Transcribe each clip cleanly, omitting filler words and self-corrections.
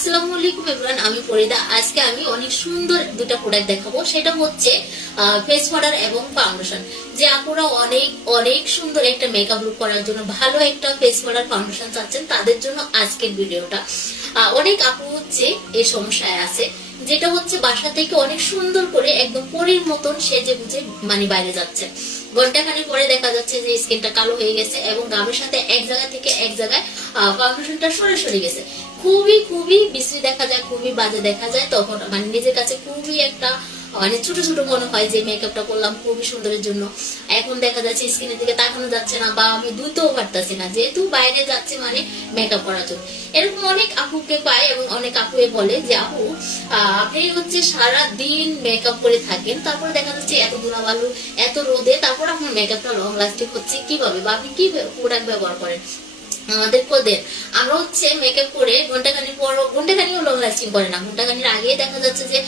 আসসালামু আলাইকুম এভরিওয়ান, আমি ফরিদা। আজকে আমি অনেক সুন্দর দুটো প্রোডাক্ট দেখাবো। সেটা হচ্ছে ফেস পাউডার এবং ফাউন্ডেশন। যে আপুরা অনেক অনেক সুন্দর একটা মেকআপ লুক করার জন্য ভালো একটা ফেস পাউডার ফাউন্ডেশন চাচ্ছেন, তাদের জন্য আজকের ভিডিওটা। অনেক আপু হচ্ছে এই সমস্যায় আছে, যেটা হচ্ছে বাসা থেকে অনেক সুন্দর করে একদম পরীর মতন সেজে বুঝে মানে বাইরে যাচ্ছে, ঘন্টাখানি পরে দেখা যাচ্ছে যে স্কিনটা কালো হয়ে গেছে এবং গামের সাথে এক জায়গা থেকে এক জায়গায় ফাউন্ডেশনটা সরে গেছে। খুবই খুবই বিশ্রী দেখা যায়, খুবই বাজে দেখা যায়। তখন মানে নিজের কাছে খুবই একটা মানে ছোট ছোট মনে হয় যে মেকআপটা করলাম খুবই সুন্দরের জন্য, এখন দেখা যাচ্ছে স্কিনের দিকে তাকানো যাচ্ছে না বা আমি ধুতেও পারতাছি না, যেহেতু বাইরে যাচ্ছে মানে মেকআপ করার জন্য। এরকম অনেক আপুকে পায় এবং অনেক আপুয়ে বলে যে আপু আপনি হচ্ছে সারা দিন মেকআপ করে থাকেন, তারপরে দেখা যাচ্ছে এত ধুলাবালু এত রোদে, তারপর আপনার মেকআপটা লং লাস্টিং হচ্ছে কিভাবে, বা আপনি কি প্রোডাক্ট ব্যবহার করেন আমাদের দেন। আমরা হচ্ছে মেকআপ করে ঘন্টাখানি পর, ঘন্টাখানিও লং লাস্টিং করে না, ঘন্টাখানির আগে দেখা যাচ্ছে যে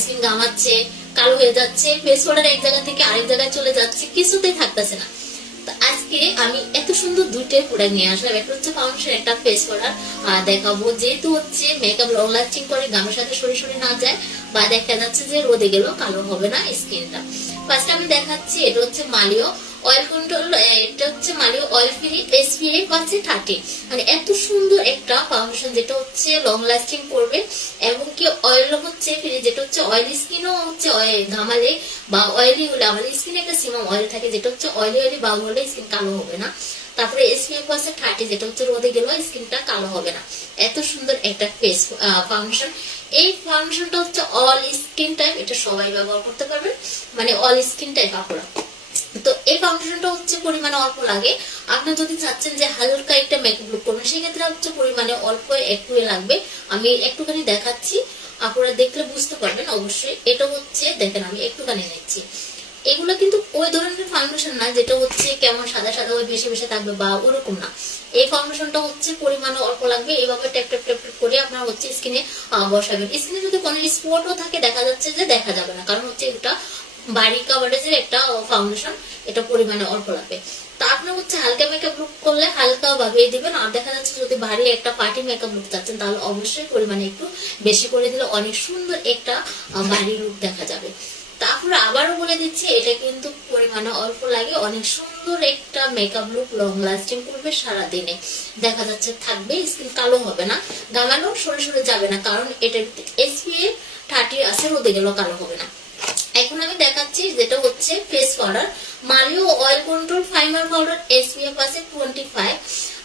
স্কিন ঘামাচ্ছে, কালো হয়ে যাচ্ছে, ফেস পাউডার এক জায়গা থেকে আরেক জায়গায় চলে যাচ্ছে, কিছুতেই থাকতেছে না। তো আজকে আমি এত সুন্দর দুইটাই প্রোডাক্ট নিয়ে আসলাম। একটা হচ্ছে ফাউন্ডেশন, একটা ফেস পাউডার দেখাবো, যেহেতু হচ্ছে মেকআপ লং লাস্টিং করে, গামের সাথে সরে না যায় বা দেখা যাচ্ছে যে রোদে গেলেও কালো হবে না স্কিনটা। ফার্স্ট আমি দেখাচ্ছি, এটা হচ্ছে মালিও অয়েল কন্ট্রোল, এটা হচ্ছে মালিও অয়েল ফ্রি, SPF আছে 30। মানে এত সুন্দর একটা ফাউন্ডেশন যেটা হচ্ছে লং লাস্টিং করবে এবং কি অয়েল হচ্ছে ফ্রি, যেটা হচ্ছে অয়েলি স্কিনও হচ্ছে ঘামালে বা অয়েলি হলে, আমাদের স্কিনে একটা সিমাম অয়েল থাকে যেটা হচ্ছে অয়েলি বা হলে স্কিন কালো হবে না। তারপরে SPF আছে 30, যেটা হচ্ছে রোদে গেলেও স্কিনটা কালো হবে না। এত সুন্দর একটা ফেস ফাউন্ডেশন। এই ফাউন্ডেশনটা হচ্ছে অল স্কিন টাইপ, এটা সবাই ব্যবহার করতে পারবে, মানে অল স্কিন টাইপ আপুরা। তো এই ফাউন্ডেশনটা হচ্ছে পরিমাণে অল্প লাগে। আপনি যদি চাচ্ছেন যে হালকা একটা মেকআপ লুক করবেন, সেক্ষেত্রে হচ্ছে পরিমাণে অল্প একটু লাগবে। আমি একটুখানি দেখাচ্ছি, আপনারা দেখলে বুঝতে পারবেন অবশ্যই। এটা হচ্ছে দেখেন, আমি একটুখানি নিচ্ছি। এগুলো কিন্তু ওই ধরনের ফাউন্ডেশন না যেটা হচ্ছে কেমন সাদা সাদা ওই বেশি বেশি থাকবে বা ওরকম না। এই ফাউন্ডেশনটা হচ্ছে পরিমাণে অল্প লাগবে, এইভাবে ট্যাপ ট্যাপ ট্যাপ করে আপনারা হচ্ছে স্কিনে বসাবেন। স্কিনে যদি কোনো স্পটও থাকে দেখা যাচ্ছে যে দেখা যাবে না, কারণ হচ্ছে এটা বাড়ি কাভারেজের একটা ফাউন্ডেশন, এটা পরিমাণে অল্প লাগবে। তা আপনি হচ্ছে হালকা মেকআপ লুক করলে হালকা ভাবে দিবেন, আর দেখা যাচ্ছে যদি ভারী একটা পার্টি মেকআপ লুক চাচ্ছেন তাহলে অবশ্যই পরিমাণে একটু বেশি করে দিলে অনেক সুন্দর একটা ভারী লুক দেখা যাবে। তারপরে আবারও বলে দিচ্ছি, এটা কিন্তু পরিমাণে অল্প লাগে, অনেক সুন্দর একটা মেকআপ লুক লং লাস্টিং করবে সারা দিনে, দেখা যাচ্ছে থাকবে, স্কিন কালো হবে না, গামানো সরে যাবে না, কারণ এটা SPF 30 আছে, রোদে গেলেও কালো হবে না। এখন আমি দেখাচ্ছি যেটা হচ্ছে ফেস পাউডার, মালিও oil control primer powder, SPF আছে 25।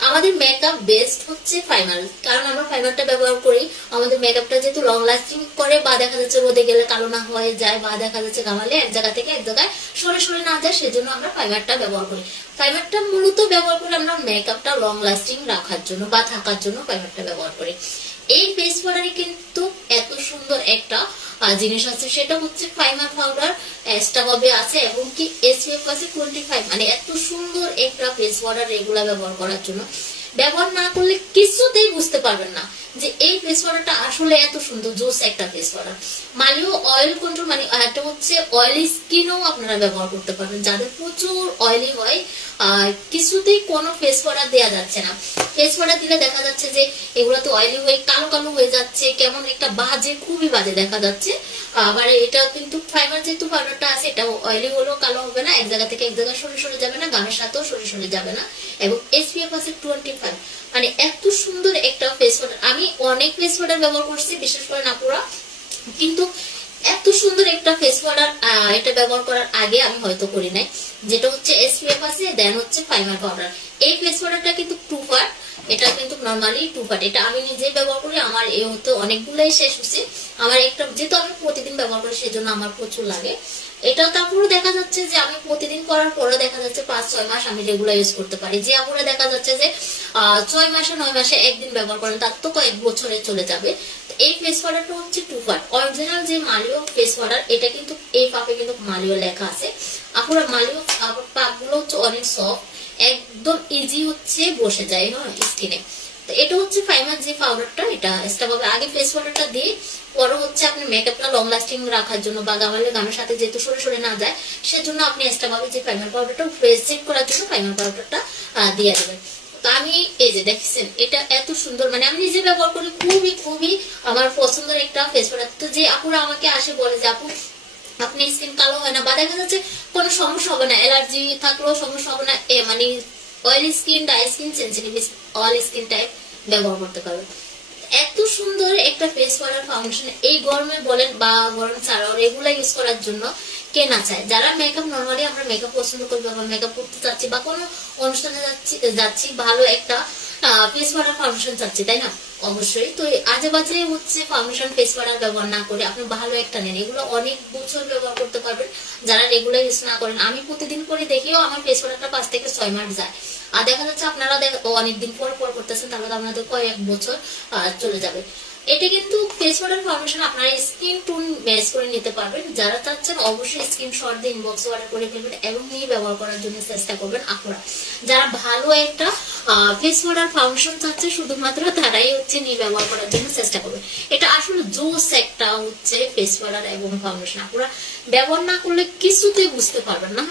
আমাদের মেকআপ বেস্ট হচ্ছে ফাইমার, কারণ আমরা ফাইমারটা ব্যবহার করি। আমাদের মেকআপটা যেহেতু লং লাস্টিং করে বা দেখা যাচ্ছে রোদে গেলে কালো না হয়ে যায় বা দেখা যাচ্ছে ঘামালে এক জায়গা থেকে এক জায়গায় সরে না যায়, সেজন্য আমরা ফাইমারটা ব্যবহার করি। ফাইমারটা মূলত ব্যবহার করি আমরা মেকআপটা লং লাস্টিং রাখার জন্য বা থাকার জন্য ফাইমারটা ব্যবহার করি। এই ফেস পাউডারে কিন্তু এত সুন্দর একটা জিনিস আছে, সেটা হচ্ছে ফাইমার পাউডার এক্সট্রা ভাবে আছে এবং কি SPF আছে 25। মানে এত সুন্দর একটা ফেস পাউডার রেগুলার ব্যবহার করার জন্য, ব্যবহার না করলে কিছুতেই বুঝতে পারবেন না যে এই ফেস পাউডারটা আসলে এত সুন্দর জোস একটা ফেস পাউডার। মালিও অয়েল কন্ট্রোল, মানে একটা হচ্ছে অয়েলি স্কিনও আপনারা ব্যবহার করতে পারবেন, যাদের প্রচুর অয়েলি হয় কিছুতেই কোনো ফেস পাউডার দেওয়া যাচ্ছে না। ফেস পাউডার দিলে দেখা যাচ্ছে যে এগুলো তো অয়েলি হয়ে কালো কালো হয়ে যাচ্ছে, কেমন একটা বাজে, খুবই বাজে দেখা যাচ্ছে। আবার এটা কিন্তু ফাইবার যেহেতু পাউডারটা আছে, এটা অয়েলি হলেও কালো হবে না, এক জায়গা থেকে এক জায়গায় সরে যাবে না, গামের সাথেও সরে যাবে না, এবং SPF আছে 25। মানে এত সুন্দর একটা ফেস পাউডার। আমি অনেক ফেস পাউডার ব্যবহার করছি, বিশেষ করে নাপুরা, কিন্তু এত সুন্দর একটা ফেস পাউডার এটা ব্যবহার করার আগে আমি হয়তো করি নাই, যেটা হচ্ছে SPF আছে দেন হচ্ছে ফাইবার পাউডার। এই ফেস পাউডারটা কিন্তু 2 পার্ট, এটা কিন্তু নরমালি 2 পার্ট। এটা আমি নিজে ব্যবহার করি, আমার এই হতে অনেকগুলাই শেষ হচ্ছে। আমার একটা যেহেতু আমি প্রতিদিন ব্যবহার করি সেজন্য আমার প্রচুর লাগে এটা। তারপরে দেখা যাচ্ছে যে আমি প্রতিদিন করার পরে দেখা যাচ্ছে 5-6 মাস আমি রেগুলার ইউজ করতে পারি। যে আপুরা দেখা যাচ্ছে যে 6 মাসে 9 মাসে একদিন ব্যবহার করেন, তার তো কয়েক বছরে চলে যাবে। এই ফেস পাউডারটা হচ্ছে 2 পার্ট। অরিজিনাল যে মালিও ফেস পাউডার, এটা কিন্তু এই পাপে কিন্তু মালিও লেখা আছে। আপনারা মালিও পাপগুলো হচ্ছে অনেক সফট, একদম ইজি হচ্ছে বসে যায় স্কিনে। তো এটা হচ্ছে ফাইমার যে পাউডারটা, এটা এক্সট্রা ভাবে আগে ফেস পাউডারটা দিয়ে পরে হচ্ছে আপনি মেকআপটা লং লাস্টিং রাখার জন্য বা গামের সাথে যেহেতু সরে না যায়, সেজন্য আপনি এক্সট্রা ভাবে যে ফাইমার পাউডারটা ফেস সেট করার জন্য ফাইমার পাউডারটা দিয়ে দেবেন। তো আমি এই যে দেখছেন এটা এত সুন্দর, মানে আমি নিজে ব্যবহার করি, খুবই খুবই আমার পছন্দের একটা ফেস প্রোডাক্ট। তো যে আপুরা আমাকে আসে বলে যে আপু আপনি স্কিন কালো হয় না, বা দেখা যাচ্ছে কোনো সমস্যা হবে না, অ্যালার্জি থাকলেও সমস্যা হবে না, মানে oily skin, dry skin, sensitive all skin type ব্যবহার করতে পারবেন। এত সুন্দর একটা ফেস পাউডার ফাউন্ডেশন এই গরমে বলেন বা গরম ছাড়াও রেগুলার ইউজ করার জন্য কে না চায়। যারা মেকআপ নর্মালি আমরা মেকআপ পছন্দ করি বা মেকআপ করতে চাচ্ছি বা কোনো অনুষ্ঠানে যাচ্ছি ভালো একটা ফেস পাউডার ফাউন্ডেশন চাচ্ছি, তাই না? অবশ্যই। তো আজে বাজে হচ্ছে ফাউন্ডেশন ফেস পাউডার ব্যবহার না করে আপনি ভালো একটা নেন, এগুলো অনেক বছর ব্যবহার করতে পারবেন যারা রেগুলার ইউজ না করেন। আমি প্রতিদিন করে দেখিও আমার ফেস পাউডারটা 5 থেকে 6 মাস যায়। আর দেখা যাচ্ছে আপনারা অনেকদিন পর পর করতেছেন, তাহলে তো আপনাদের কয়েক বছর চলে যাবে। এটা কিন্তু ফেস পাউডার ফাউন্ডেশন আপনারা স্কিন টোন ম্যাচ করে নিতে পারবেন। যারা চাচ্ছেন অবশ্যই স্ক্রিনশট দিয়ে ইনবক্সে অর্ডার করে ফেলবেন এবং নিয়ে ব্যবহার করার জন্য চেষ্টা করবেন। আপনারা যারা ভালো একটা ফেস পাউডার ফাউন্ডেশন চাচ্ছে শুধুমাত্র তারাই হচ্ছে নিয়ে ব্যবহার করার জন্য চেষ্টা করবেন। এটা আসলে জোস একটা হচ্ছে ফেস পাউডার এবং ফাউন্ডেশন, আপনারা ব্যবহার না করলে কিছুতেই বুঝতে পারবেন না।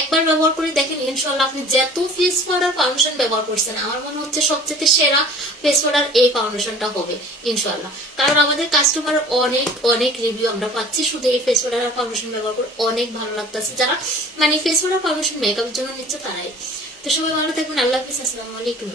একবার ব্যবহার করে দেখেন, ইনশাআল্লাহ আপনি যত ফেস পাউডার ফাউন্ডেশন ব্যবহার করছেন আমার মনে হচ্ছে সবচেয়ে সেরা ফেস পাউডার এই ফাউন্ডেশনটা হবে ইনশাআল্লাহ। কারণ আমাদের কাস্টমার অনেক অনেক রিভিউ আমরা পাচ্ছি শুধু এই ফেস পাউডার আর ফাউন্ডেশন ব্যবহার করে অনেক ভালো লাগতেছে। যারা মানে ফেস পাউডার ফাউন্ডেশন মেকআপের জন্য নিচ্ছে তারাই। তো সবাই ভালো থাকবেন, আল্লাহ হাফেজ, আসসালামু আলাইকুম।